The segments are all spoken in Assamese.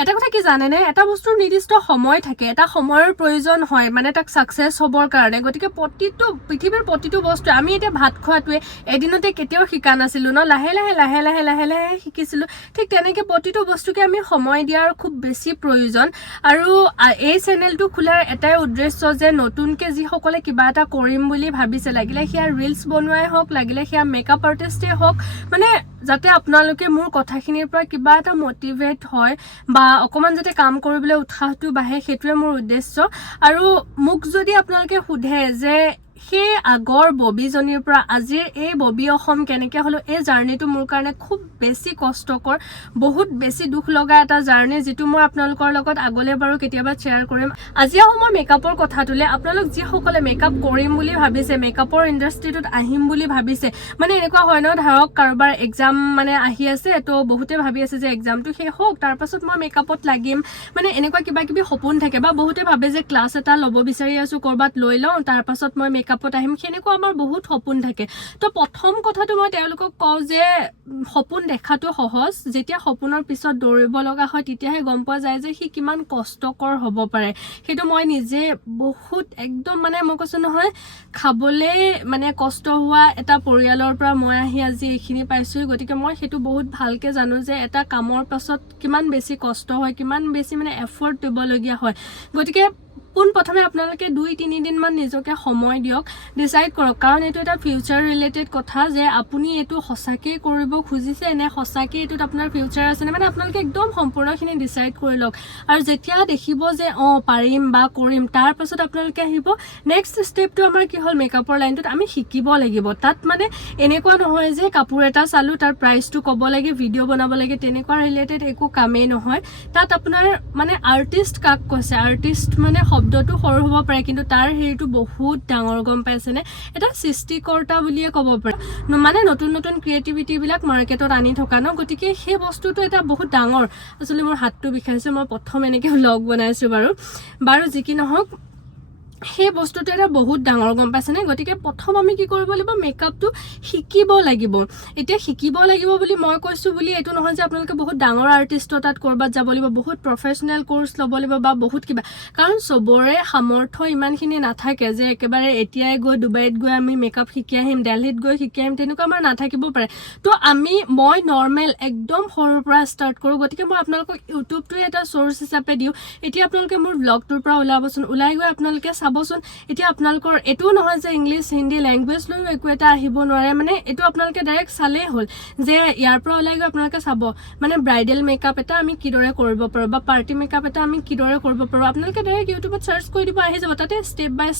এটা কথা কি জানেনে, এটা বস্তুৰ নিৰ্দিষ্ট সময় থাকে, এটা সময়ৰ প্ৰয়োজন হয় মানে তাক ছাকচেছ হ'বৰ কাৰণে। গতিকে পৃথিৱীৰ প্ৰতিটো বস্তু, আমি এতিয়া ভাত খোৱাটোৱে এদিনতে কেতিয়াও শিকা নাছিলোঁ ন, লাহে লাহে শিকিছিলোঁ। ঠিক তেনেকৈ প্ৰতিটো বস্তুকে আমি সময় দিয়াৰ খুব বেছি প্ৰয়োজন। আৰু এই চেনেলটো খোলাৰ এটাই উদ্দেশ্য যে নতুনকৈ যিসকলে কিবা এটা কৰিম বুলি ভাবিছে, লাগিলে সেয়া ৰিলছ বনোৱাই হওক, লাগিলে সেয়া মেকআপ আৰ্টিষ্টেই হওক, মানে যাতে আপোনালোকে মোৰ কথাখিনিৰ পৰা কিবা এটা মটিভেট হয় বা অকণমান যাতে কাম কৰিবলৈ উৎসাহটো বাঢ়ে, সেইটোৱে মোৰ উদ্দেশ্য। আৰু মোক যদি আপোনালোকে সোধে যে সেই আগৰ ববিজনীৰ পৰা আজিৰ এই ববি অসম কেনেকৈ হ'লো, এই জাৰ্ণিটো মোৰ কাৰণে খুব বেছি কষ্টকৰ, বহুত বেছি দুখ লগা এটা জাৰ্ণি, যিটো মই আপোনালোকৰ লগত আগলৈ বাৰু কেতিয়াবা শ্বেয়াৰ কৰিম। আজি আহোঁ মই মেকআপৰ কথাটোলৈ। আপোনালোক যিসকলে মেকআপ কৰিম বুলি ভাবিছে, মেকআপৰ ইণ্ডাষ্ট্ৰিটোত আহিম বুলি ভাবিছে, মানে এনেকুৱা হয় ন, ধৰক কাৰোবাৰ এক্সাম মানে আহি আছে, তো বহুতে ভাবি আছে যে এক্সামটো শেষ হওক, তাৰপাছত মই মেকআপত লাগিম, মানে এনেকুৱা কিবা কিবি সপোন থাকে। বা বহুতে ভাবে যে ক্লাছ এটা ল'ব বিচাৰি আছোঁ, ক'ৰবাত লৈ লওঁ, তাৰপাছত মই মেকআপত আহিম, সেনেকুৱা আমাৰ বহুত সপোন থাকে। তো প্ৰথম কথাটো মই তেওঁলোকক কওঁ যে সপোন দেখাটো সহজ, যেতিয়া সপোনৰ পিছত দৌৰিব লগা হয় তেতিয়াহে গম পোৱা যায় যে সি কিমান কষ্টকৰ হ'ব পাৰে। সেইটো মই নিজে বহুত একদম মানে মই কৈছোঁ নহয়, খাবলৈ মানে কষ্ট হোৱা এটা পৰিয়ালৰ পৰা মই আহি আজি এইখিনি পাইছোঁ। গতিকে মই সেইটো বহুত ভালকৈ জানো যে এটা কামৰ পাছত কিমান বেছি কষ্ট হয়, কিমান বেছি মানে এফৰ্ট দিবলগীয়া হয়। গতিকে পোনপ্ৰথমে আপোনালোকে 2-3 দিনমান নিজকে সময় দিয়ক, ডিচাইড কৰক, কাৰণ এইটো এটা ফিউচাৰ ৰিলেটেড কথা যে আপুনি এইটো সঁচাকৈয়ে কৰিব খুজিছে নে সঁচাকৈ এইটোত আপোনাৰ ফিউচাৰ আছেনে, মানে আপোনালোকে একদম সম্পূৰ্ণখিনি ডিচাইড কৰি লওক। আৰু যেতিয়া দেখিব যে পাৰিম বা কৰিম, তাৰপাছত আপোনালোকে আহিব নেক্সট ষ্টেপটো আমাৰ কি হ'ল, মেকআপৰ লাইনটোত আমি শিকিব লাগিব। তাত মানে এনেকুৱা নহয় যে কাপোৰ এটা চালোঁ তাৰ প্ৰাইচটো ক'ব লাগে, ভিডিঅ' বনাব লাগে, তেনেকুৱা ৰিলেটেড একো কামেই নহয়। তাত আপোনাৰ মানে আৰ্টিষ্ট কাক কৈছে, আৰ্টিষ্ট মানে শব্দটো সৰু হ'ব পাৰে, কিন্তু তাৰ হেৰিটো বহুত ডাঙৰ, গম পাইছেনে? এটা সৃষ্টিকৰ্তা বুলিয়ে ক'ব পাৰে, মানে নতুন নতুন ক্ৰিয়েটিভিটিবিলাক মাৰ্কেটত আনি থকা ন। গতিকে সেই বস্তুটো এটা বহুত ডাঙৰ। আচলতে মোৰ হাতটো বিষাইছে, মই প্ৰথম এনেকৈ ভ্লগ বনাইছোঁ বাৰু যি কি নহওক, সেই বস্তুটো এটা বহুত ডাঙৰ, গম পাইছেনে? গতিকে প্ৰথম আমি কি কৰিব লাগিব, মেকআপটো শিকিব লাগিব। এতিয়া শিকিব লাগিব বুলি মই কৈছোঁ বুলি এইটো নহয় যে আপোনালোকে বহুত ডাঙৰ আৰ্টিষ্টৰ তাত ক'ৰবাত যাব লাগিব, বহুত প্ৰফেচনেল কোৰ্চ ল'ব লাগিব বা বহুত কিবা, কাৰণ চবৰে সামৰ্থ্য ইমানখিনি নাথাকে যে একেবাৰে এতিয়াই গৈ ডুবাইত গৈ আমি মেকআপ শিকি আহিম, দিল্লীত গৈ শিকি আহিম, তেনেকুৱা আমাৰ নাথাকিব পাৰে। তো মই নৰ্মেল একদম সৰুৰ পৰা ষ্টাৰ্ট কৰোঁ। গতিকে মই আপোনালোকক ইউটিউবটোৱে এটা চ'ৰ্চ হিচাপে দিওঁ। এতিয়া আপোনালোকে মোৰ ব্লগটোৰ পৰা ওলাবচোন, ওলাই গৈ আপোনালোকে চাবচোন। এতিয়া আপোনালোকৰ এইটোও নহয় যে ইংলিছ হিন্দী লেংগুৱেজ লৈও একো এটা আহিব নোৱাৰে, মানে এইটো আপোনালোকে ডাইৰেক্ট চালেই হ'ল যে ইয়াৰ পৰা ওলাই গৈ আপোনালোকে চাব মানে ব্ৰাইডেল মেকআপ এটা আমি কিদৰে কৰিব পাৰোঁ বা পাৰ্টি মেকআপ এটা আমি কিদৰে কৰিব পাৰোঁ। আপোনালোকে ডাইৰেক্ট ইউটিউবত চাৰ্চ কৰি দিব, আহি যাব, তাতে ষ্টেপ বাই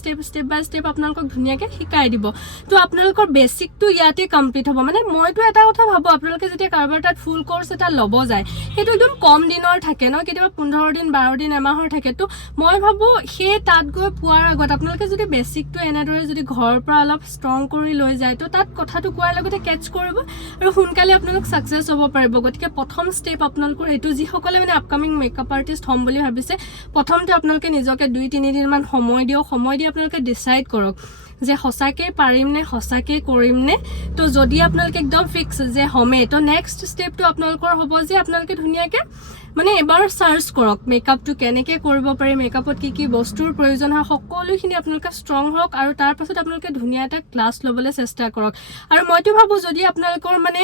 ষ্টেপ আপোনালোকক ধুনীয়াকৈ শিকাই দিব। তো আপোনালোকৰ বেচিকটো ইয়াতে কমপ্লিট হ'ব। মানে মইতো এটা কথা ভাবোঁ, আপোনালোকে যেতিয়া কাৰোবাৰ তাত ফুল কোৰ্চ এটা ল'ব যায়, সেইটো একদম কম দিনৰ থাকে ন, কেতিয়াবা 15 দিন 12 দিন এমাহৰ থাকে। তো মই ভাবোঁ সেই তাত গৈ পোৱাৰ আগত আপোনালোকে যদি বেচিকটো এনেদৰে যদি ঘৰৰ পৰা অলপ ষ্ট্ৰং কৰি লৈ যায়, তো তাত কথাটো কোৱাৰ লগতে কেটচ কৰিব আৰু সোনকালে আপোনালোক ছাকচেছ হ'ব পাৰিব। গতিকে প্ৰথম ষ্টেপ আপোনালোকৰ এইটো, যিসকলে মানে আপকামিং মেকআপ আৰ্টিষ্ট হ'ম বুলি ভাবিছে, প্ৰথমতে আপোনালোকে নিজকে 2-3 দিনমান সময় দিয়ক। সময় দি আপোনালোকে ডিচাইড কৰক যে সঁচাকৈ পাৰিম নে, সঁচাকৈ কৰিম নে। তো যদি আপোনালোকে একদম ফিক্স যে হ'মেই, তো নেক্সট ষ্টেপটো আপোনালোকৰ হ'ব যে আপোনালোকে ধুনীয়াকৈ মানে এবাৰ চাৰ্চ কৰক মেকআপটো কেনেকৈ কৰিব পাৰি, মেকআপত কি কি বস্তুৰ প্ৰয়োজন হয়, সকলোখিনি আপোনালোকে ষ্ট্ৰং হওক আৰু তাৰপাছত আপোনালোকে ধুনীয়া এটা ক্লাছ ল'বলৈ চেষ্টা কৰক। আৰু মইতো ভাবোঁ যদি আপোনালোকৰ মানে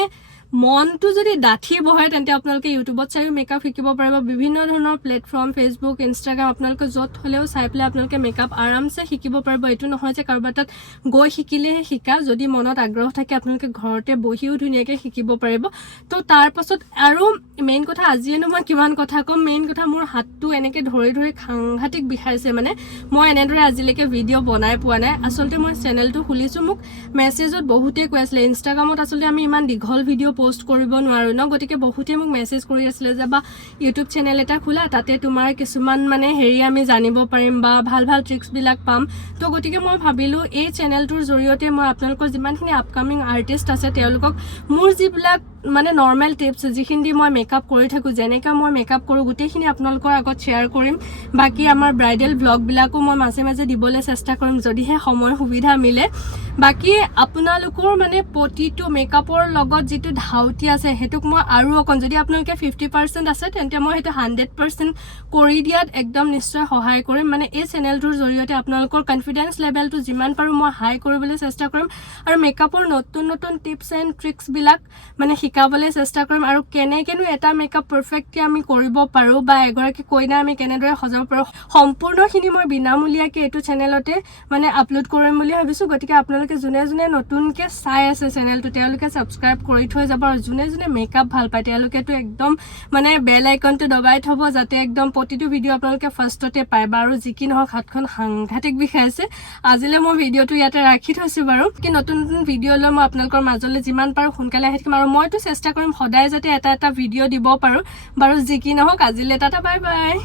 মনটো যদি ডাঠি বহে, তেন্তে আপোনালোকে ইউটিউবত চাইও মেকআপ শিকিব পাৰিব। বিভিন্ন ধৰণৰ প্লেটফৰ্ম, ফেচবুক, ইনষ্টাগ্ৰাম, আপোনালোকে য'ত হ'লেও চাই পেলাই আপোনালোকে মেকআপ আৰামছে শিকিব পাৰিব। এইটো নহয় যে কাৰোবাৰ তাত গৈ শিকিলেহে শিকা, যদি মনত আগ্ৰহ থাকে আপোনালোকে ঘৰতে বহিও ধুনীয়াকৈ শিকিব পাৰিব। তো তাৰপাছত আৰু মেইন কথা, আজিয়েনো মই কিমান কথা ক'ম, মেইন কথা মোৰ হাতটো এনেকৈ ধৰি সাংঘাতিক বিষাইছে। মানে মই এনেদৰে আজিলৈকে ভিডিঅ' বনাই পোৱা নাই। আচলতে মই চেনেলটো খুলিছোঁ, মোক মেছেজত বহুতেই কৈ আছিলে, ইনষ্টাগ্ৰামত আচলতে আমি ইমান দীঘল ভিডিঅ' পোষ্ট কৰিব নোৱাৰোঁ ন। গতিকে বহুতে মোক মেছেজ কৰি আছিলে যে বা ইউটিউব চেনেল এটা খোলা, তাতে তোমাৰ কিছুমান মানে আমি জানিব পাৰিম বা ভাল ভাল ট্ৰিক্সবিলাক পাম। তো গতিকে মই ভাবিলোঁ এই চেনেলটোৰ জৰিয়তে মই আপোনালোকৰ যিমানখিনি আপকামিং আৰ্টিষ্ট আছে তেওঁলোকক মোৰ যিবিলাক মানে নৰ্মেল টিপছ যিখিনি মই মেকআপ কৰি থাকোঁ, যেনেকৈ মই মেকআপ কৰোঁ গোটেইখিনি আপোনালোকৰ আগত শ্বেয়াৰ কৰিম। বাকী আমাৰ ব্ৰাইডেল ব্লগবিলাকো মই মাজে মাজে দিবলৈ চেষ্টা কৰিম যদিহে সময় সুবিধা মিলে। বাকী আপোনালোকৰ মানে প্ৰতিটো মেকআপৰ লগত যিটো ধাউতি আছে সেইটোক মই আৰু অকণ, যদি আপোনালোকে 50% আছে তেন্তে মই সেইটো 100% কৰি দিয়াত একদম নিশ্চয় সহায় কৰিম। মানে এই চেনেলটোৰ জৰিয়তে আপোনালোকৰ কনফিডেন্স লেভেলটো যিমান পাৰোঁ মই হাই কৰিবলৈ চেষ্টা কৰিম আৰু মেকআপৰ নতুন নতুন টিপছ এণ্ড ট্ৰিক্সবিলাক মানে শিকাবলৈ চেষ্টা কৰিম আৰু কেনেকৈনো এটা মেকআপ পাৰফেক্টলি আমি কৰিব পাৰোঁ বা এগৰাকী কইনা আমি কেনেদৰে সজাব পাৰোঁ সম্পূৰ্ণখিনি মই বিনামূলীয়াকৈ এইটো চেনেলতে মানে আপলোড কৰিম বুলি ভাবিছোঁ। গতিকে আপোনালোকে যোনে যোনে নতুনকৈ চাই আছে চেনেলটো তেওঁলোকে ছাবস্ক্ৰাইব কৰি থৈ যাব আৰু যোনে যোনে মেকআপ ভাল পায় তেওঁলোকেতো একদম মানে বেল আইকনটো দবাই থ'ব যাতে একদম প্ৰতিটো ভিডিঅ' আপোনালোকে ফাৰ্ষ্টতে পায়। বাৰু যি কি নহওক হাতখন সাংঘাতিক বিষাইছে, আজিলৈ মই ভিডিঅ'টো ইয়াতে ৰাখি থৈছোঁ বাৰু। কি নতুন নতুন ভিডিঅ' লৈ মই আপোনালোকৰ মাজলৈ যিমান পাৰোঁ সোনকালে আহি থাকিম আৰু মইতো চেষ্টা কৰিম সদায় যাতে এটা ভিডিঅ' দিব পাৰোঁ। বাৰু যি কি নহওক আজিলৈ টাটা বাই বাই।